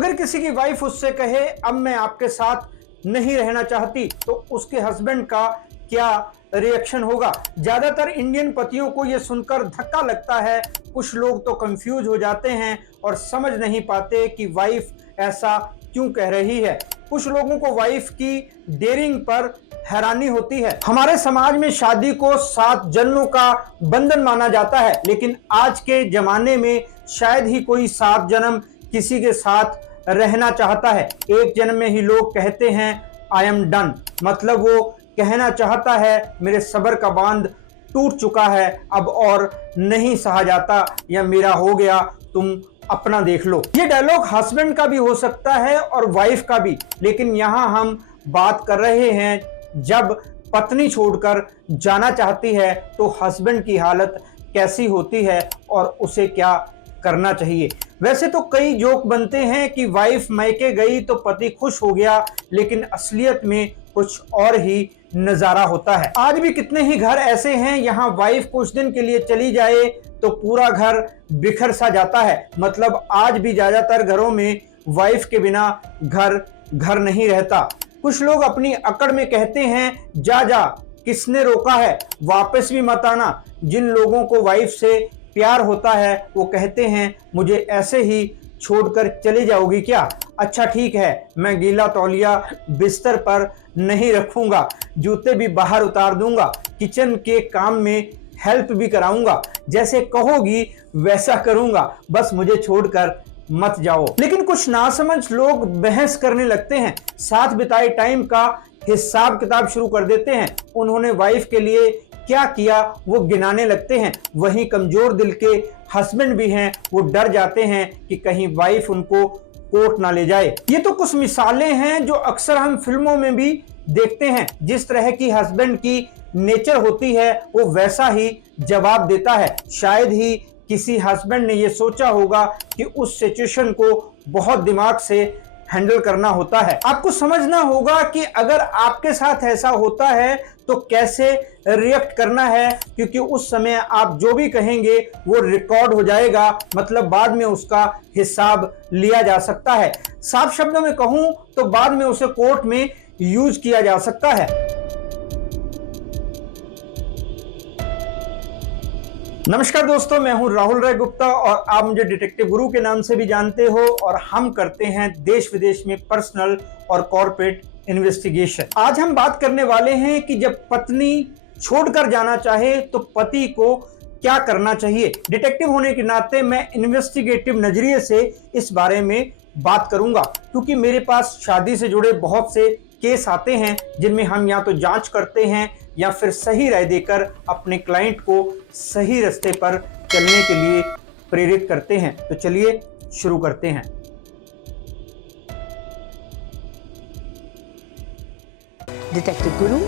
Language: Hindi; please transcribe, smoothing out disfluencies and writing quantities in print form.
अगर किसी की वाइफ उससे कहे अब मैं आपके साथ नहीं रहना चाहती तो उसके हस्बैंड का क्या रिएक्शन होगा। ज्यादातर इंडियन पतियों को यह सुनकर धक्का लगता है। कुछ लोग तो कंफ्यूज हो जाते हैं और समझ नहीं पाते कि वाइफ ऐसा क्यों कह रही है। कुछ लोगों को वाइफ की डेयरिंग पर हैरानी होती है। हमारे समाज में शादी को 7 जन्मों का बंधन माना जाता है, लेकिन आज के जमाने में शायद ही कोई 7 जन्म किसी के साथ रहना चाहता है। एक जन्म में ही लोग कहते हैं आई एम डन, मतलब वो कहना चाहता है मेरे सब्र का बांध टूट चुका है, अब और नहीं सहा जाता, या मेरा हो गया, तुम अपना देख लो। ये डायलॉग हस्बैंड का भी हो सकता है और वाइफ का भी, लेकिन यहां हम बात कर रहे हैं जब पत्नी छोड़कर जाना चाहती है तो हस्बैंड की हालत कैसी होती है और उसे क्या करना चाहिए। वैसे तो कई जोक बनते हैं कि वाइफ मैके गई तो पति खुश हो गया, लेकिन असलियत में कुछ और ही नजारा होता है। आज भी कितने ही घर ऐसे हैं यहाँ वाइफ कुछ दिन के लिए चली जाए तो पूरा घर बिखर सा जाता है। मतलब आज भी ज्यादातर घरों में वाइफ के बिना घर नहीं रहता। कुछ लोग अपनी अकड़ में कहते हैं जा जा, किसने रोका है, वापस भी मत आना। जिन लोगों को वाइफ से प्यार होता है वो कहते हैं मुझे ऐसे ही छोड़कर चली जाओगी क्या? अच्छा ठीक है, मैं गीला तौलिया बिस्तर पर नहीं रखूंगा, जूते भी बाहर उतार दूंगा, किचन के काम में हेल्प भी कराऊंगा, जैसे कहोगी वैसा करूंगा, बस मुझे छोड़कर मत जाओ। लेकिन कुछ नासमझ लोग बहस करने लगते हैं, साथ बिताए टाइम का हिसाब किताब शुरू कर देते हैं। उन्होंने वाइफ के लिए क्या किया वो गिनाने लगते हैं। वहीं कमजोर दिल के हस्बैंड भी हैं, वो डर जाते हैं कि कहीं वाइफ उनको कोर्ट ना ले जाए। ये तो कुछ मिसालें हैं जो अक्सर हम फिल्मों में भी देखते हैं। जिस तरह की हस्बैंड की नेचर होती है वो वैसा ही जवाब देता है। शायद ही किसी हस्बैंड ने ये सोचा होगा कि उस सिचुएशन को बहुत दिमाग से हैंडल करना होता है। आपको समझना होगा कि अगर आपके साथ ऐसा होता है तो कैसे रिएक्ट करना है, क्योंकि उस समय आप जो भी कहेंगे वो रिकॉर्ड हो जाएगा, मतलब बाद में उसका हिसाब लिया जा सकता है। साफ शब्दों में कहूं तो बाद में उसे कोर्ट में यूज किया जा सकता है। नमस्कार दोस्तों, मैं हूं राहुल राय गुप्ता और आप मुझे डिटेक्टिव गुरु के नाम से भी जानते हो, और हम करते हैं देश विदेश में पर्सनल और कॉर्पोरेट इन्वेस्टिगेशन। आज हम बात करने वाले हैं कि जब पत्नी छोड़कर जाना चाहे तो पति को क्या करना चाहिए। डिटेक्टिव होने के नाते मैं इन्वेस्टिगेटिव नजरिए से इस बारे में बात करूंगा, क्योंकि मेरे पास शादी से जुड़े बहुत से केस आते हैं जिनमें हम या तो जांच करते हैं या फिर सही राय देकर अपने क्लाइंट को सही रास्ते पर चलने के लिए प्रेरित करते हैं। तो चलिए शुरू करते हैं। डिटेक्टिव गुरु